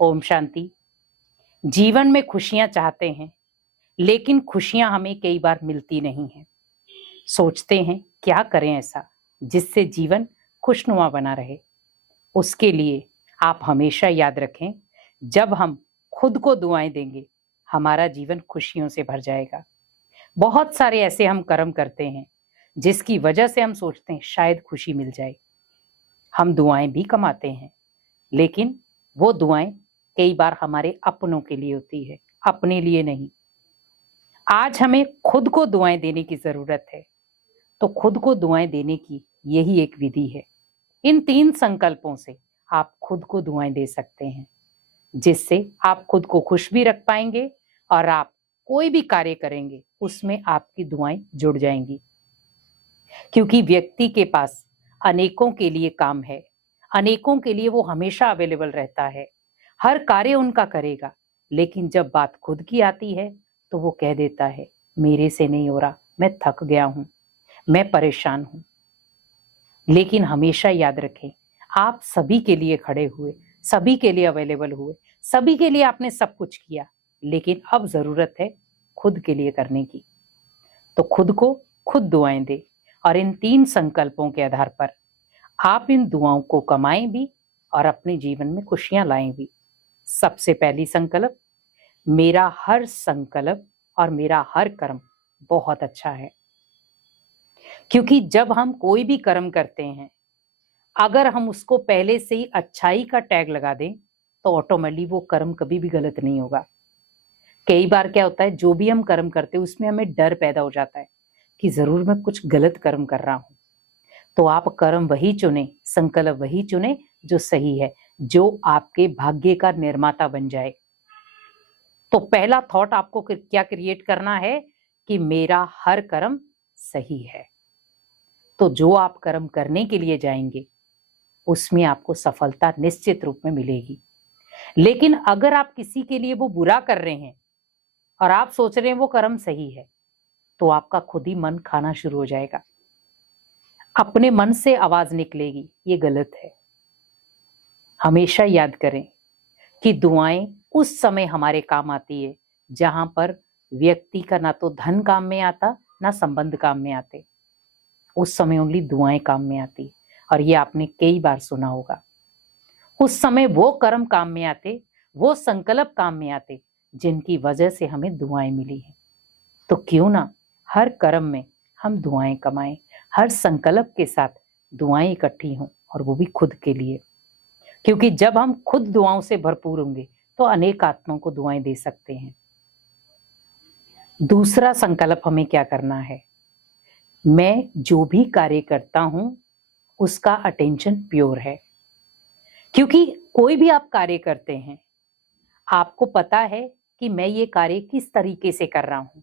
ओम शांति। जीवन में खुशियां चाहते हैं, लेकिन खुशियां हमें कई बार मिलती नहीं हैं। सोचते हैं क्या करें ऐसा जिससे जीवन खुशनुमा बना रहे। उसके लिए आप हमेशा याद रखें, जब हम खुद को दुआएं देंगे, हमारा जीवन खुशियों से भर जाएगा। बहुत सारे ऐसे हम कर्म करते हैं जिसकी वजह से हम सोचते हैं शायद खुशी मिल जाए। हम दुआएं भी कमाते हैं, लेकिन वो दुआएं कई बार हमारे अपनों के लिए होती है, अपने लिए नहीं। आज हमें खुद को दुआएं देने की जरूरत है, तो खुद को दुआएं देने की यही एक विधि है। इन 3 संकल्पों से आप खुद को दुआएं दे सकते हैं, जिससे आप खुद को खुश भी रख पाएंगे और आप कोई भी कार्य करेंगे उसमें आपकी दुआएं जुड़ जाएंगी। क्योंकि व्यक्ति के पास अनेकों के लिए काम है, अनेकों के लिए वो हमेशा अवेलेबल रहता है, हर कार्य उनका करेगा, लेकिन जब बात खुद की आती है तो वो कह देता है मेरे से नहीं हो रहा, मैं थक गया हूं, मैं परेशान हूं। लेकिन हमेशा याद रखें, आप सभी के लिए खड़े हुए, सभी के लिए अवेलेबल हुए, सभी के लिए आपने सब कुछ किया, लेकिन अब जरूरत है खुद के लिए करने की। तो खुद को खुद दुआएं दे और इन 3 संकल्पों के आधार पर आप इन दुआओं को कमाएं भी और अपने जीवन में खुशियां लाएं भी। सबसे पहली संकल्प, मेरा हर संकल्प और मेरा हर कर्म बहुत अच्छा है। क्योंकि जब हम कोई भी कर्म करते हैं, अगर हम उसको पहले से ही अच्छाई का टैग लगा दें तो ऑटोमेटिकली वो कर्म कभी भी गलत नहीं होगा। कई बार क्या होता है, जो भी हम कर्म करते हैं उसमें हमें डर पैदा हो जाता है कि जरूर मैं कुछ गलत कर्म कर रहा हूं। तो आप कर्म वही चुने, संकल्प वही चुने जो सही है, जो आपके भाग्य का निर्माता बन जाए। तो पहला थॉट आपको क्या क्रिएट करना है कि मेरा हर कर्म सही है। तो जो आप कर्म करने के लिए जाएंगे उसमें आपको सफलता निश्चित रूप में मिलेगी। लेकिन अगर आप किसी के लिए वो बुरा कर रहे हैं और आप सोच रहे हैं वो कर्म सही है, तो आपका खुद ही मन खाना शुरू हो जाएगा। अपने मन से आवाज निकलेगी ये गलत है। हमेशा याद करें कि दुआएं उस समय हमारे काम आती है जहां पर व्यक्ति का ना तो धन काम में आता, ना संबंध काम में आते। उस समय ओनली दुआएं काम में आती, और ये आपने कई बार सुना होगा। उस समय वो कर्म काम में आते, वो संकल्प काम में आते जिनकी वजह से हमें दुआएं मिली है। तो क्यों ना हर कर्म में हम दुआएं कमाएं, हर संकल्प के साथ दुआएं इकट्ठी हों, और वो भी खुद के लिए। क्योंकि जब हम खुद दुआओं से भरपूर होंगे तो अनेक आत्माओं को दुआएं दे सकते हैं। दूसरा संकल्प हमें क्या करना है, मैं जो भी कार्य करता हूं उसका अटेंशन प्योर है। क्योंकि कोई भी आप कार्य करते हैं, आपको पता है कि मैं ये कार्य किस तरीके से कर रहा हूं,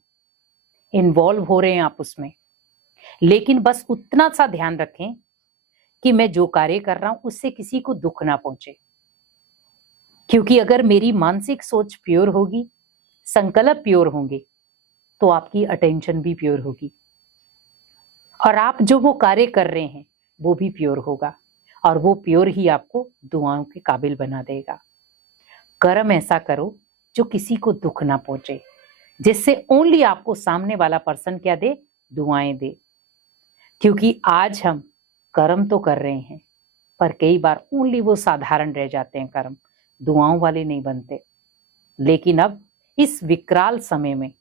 इन्वॉल्व हो रहे हैं आप उसमें, लेकिन बस उतना सा ध्यान रखें कि मैं जो कार्य कर रहा हूं उससे किसी को दुख ना पहुंचे। क्योंकि अगर मेरी मानसिक सोच प्योर होगी, संकल्प प्योर होंगे, तो आपकी अटेंशन भी प्योर होगी, और आप जो वो कार्य कर रहे हैं वो भी प्योर होगा, और वो प्योर ही आपको दुआओं के काबिल बना देगा। कर्म ऐसा करो जो किसी को दुख ना पहुंचे, जिससे ओनली आपको सामने वाला पर्सन क्या दे, दुआएं दे। क्योंकि आज हम कर्म तो कर रहे हैं, पर कई बार ओनली वो साधारण रह जाते हैं, कर्म दुआओं वाले नहीं बनते। लेकिन अब इस विकराल समय में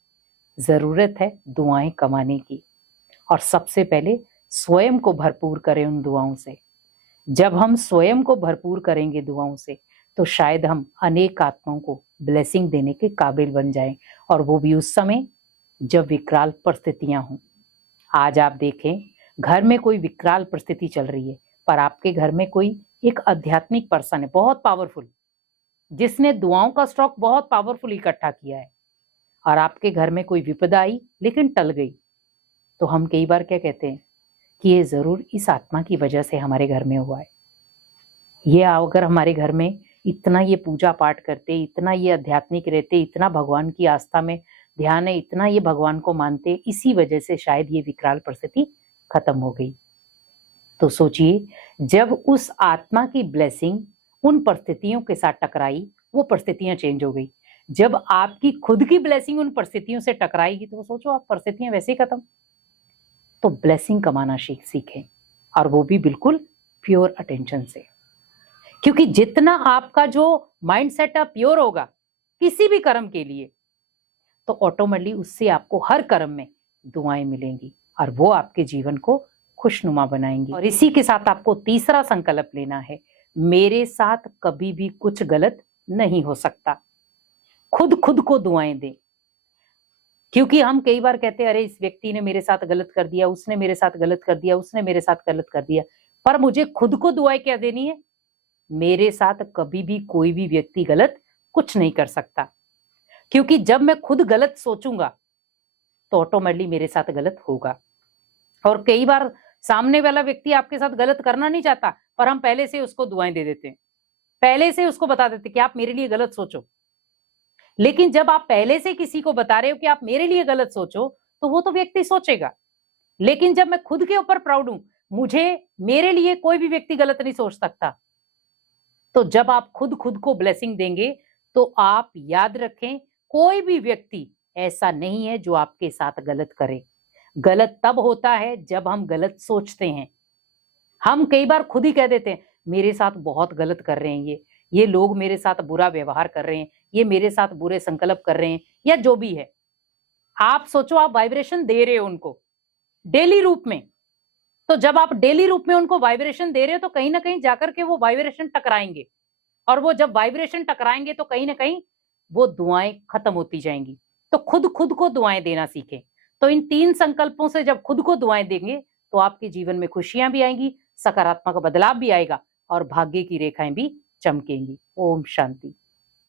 जरूरत है दुआएं कमाने की, और सबसे पहले स्वयं को भरपूर करें उन दुआओं से। जब हम स्वयं को भरपूर करेंगे दुआओं से, तो शायद हम अनेक आत्माओं को ब्लेसिंग देने के काबिल बन जाएं, और वो भी उस समय जब विकराल परिस्थितियां हों। आज आप देखें, घर में कोई विकराल परिस्थिति चल रही है, पर आपके घर में कोई एक आध्यात्मिक पर्सन है बहुत पावरफुल, जिसने दुआओं का स्टॉक बहुत पावरफुल इकट्ठा किया है, और आपके घर में कोई विपदा आई लेकिन टल गई, तो हम कई बार क्या कहते हैं कि ये जरूर इस आत्मा की वजह से हमारे घर में हुआ है। ये अगर हमारे घर में इतना ये पूजा पाठ करते, इतना ये आध्यात्मिक रहते, इतना भगवान की आस्था में ध्यान है, इतना ये भगवान को मानते, इसी वजह से शायद ये विकराल परिस्थिति खत्म हो गई। तो सोचिए, जब उस आत्मा की ब्लेसिंग उन परिस्थितियों के साथ टकराई, वो परिस्थितियां चेंज हो गई। जब आपकी खुद की ब्लेसिंग उन परिस्थितियों से टकराएगी तो सोचो आप परिस्थितियां वैसे ही खत्म। तो ब्लेसिंग कमाना सीखें, और वो भी बिल्कुल प्योर अटेंशन से, क्योंकि जितना आपका जो माइंड सेटअप प्योर होगा किसी भी कर्म के लिए, तो ऑटोमेटिकली उससे आपको हर कर्म में दुआएं मिलेंगी और वो आपके जीवन को खुशनुमा बनाएंगी। और इसी के साथ आपको तीसरा संकल्प लेना है, मेरे साथ कभी भी कुछ गलत नहीं हो सकता। खुद को दुआएं दें, क्योंकि हम कई बार कहते हैं अरे इस व्यक्ति ने मेरे साथ गलत कर दिया, उसने मेरे साथ गलत कर दिया, उसने मेरे साथ गलत कर दिया, पर मुझे खुद को दुआएं क्या देनी है, मेरे साथ कभी भी कोई भी व्यक्ति गलत कुछ नहीं कर सकता। क्योंकि जब मैं खुद गलत सोचूंगा तो ऑटोमेटिकली मेरे साथ गलत होगा। और कई बार सामने वाला व्यक्ति आपके साथ गलत करना नहीं चाहता, पर हम पहले से उसको दुआएं दे देते हैं, पहले से उसको बता देते कि आप मेरे लिए गलत सोचो। लेकिन जब आप पहले से किसी को बता रहे हो कि आप मेरे लिए गलत सोचो, तो वो तो व्यक्ति सोचेगा। लेकिन जब मैं खुद के ऊपर प्राउड हूं, मेरे लिए कोई भी व्यक्ति गलत नहीं सोच सकता, तो जब आप खुद को ब्लेसिंग देंगे तो आप याद रखें, कोई भी व्यक्ति ऐसा नहीं है जो आपके साथ गलत करे। गलत तब होता है जब हम गलत सोचते हैं। हम कई बार खुद ही कह देते हैं मेरे साथ बहुत गलत कर रहे हैं, ये लोग मेरे साथ बुरा व्यवहार कर रहे हैं, ये मेरे साथ बुरे संकल्प कर रहे हैं, या जो भी है। आप सोचो आप वाइब्रेशन दे रहे हो उनको डेली रूप में, तो जब आप डेली रूप में उनको वाइब्रेशन दे रहे हो तो कहीं ना कहीं जाकर के वो वाइब्रेशन टकराएंगे, और वो जब वाइब्रेशन टकराएंगे तो कहीं ना कहीं वो दुआएं खत्म होती जाएंगी। तो खुद को दुआएं देना सीखें। तो इन 3 संकल्पों से जब खुद को दुआएं देंगे तो आपके जीवन में खुशियां भी आएंगी, सकारात्मक बदलाव भी आएगा और भाग्य की रेखाएं भी चमकेंगी। ओम शांति।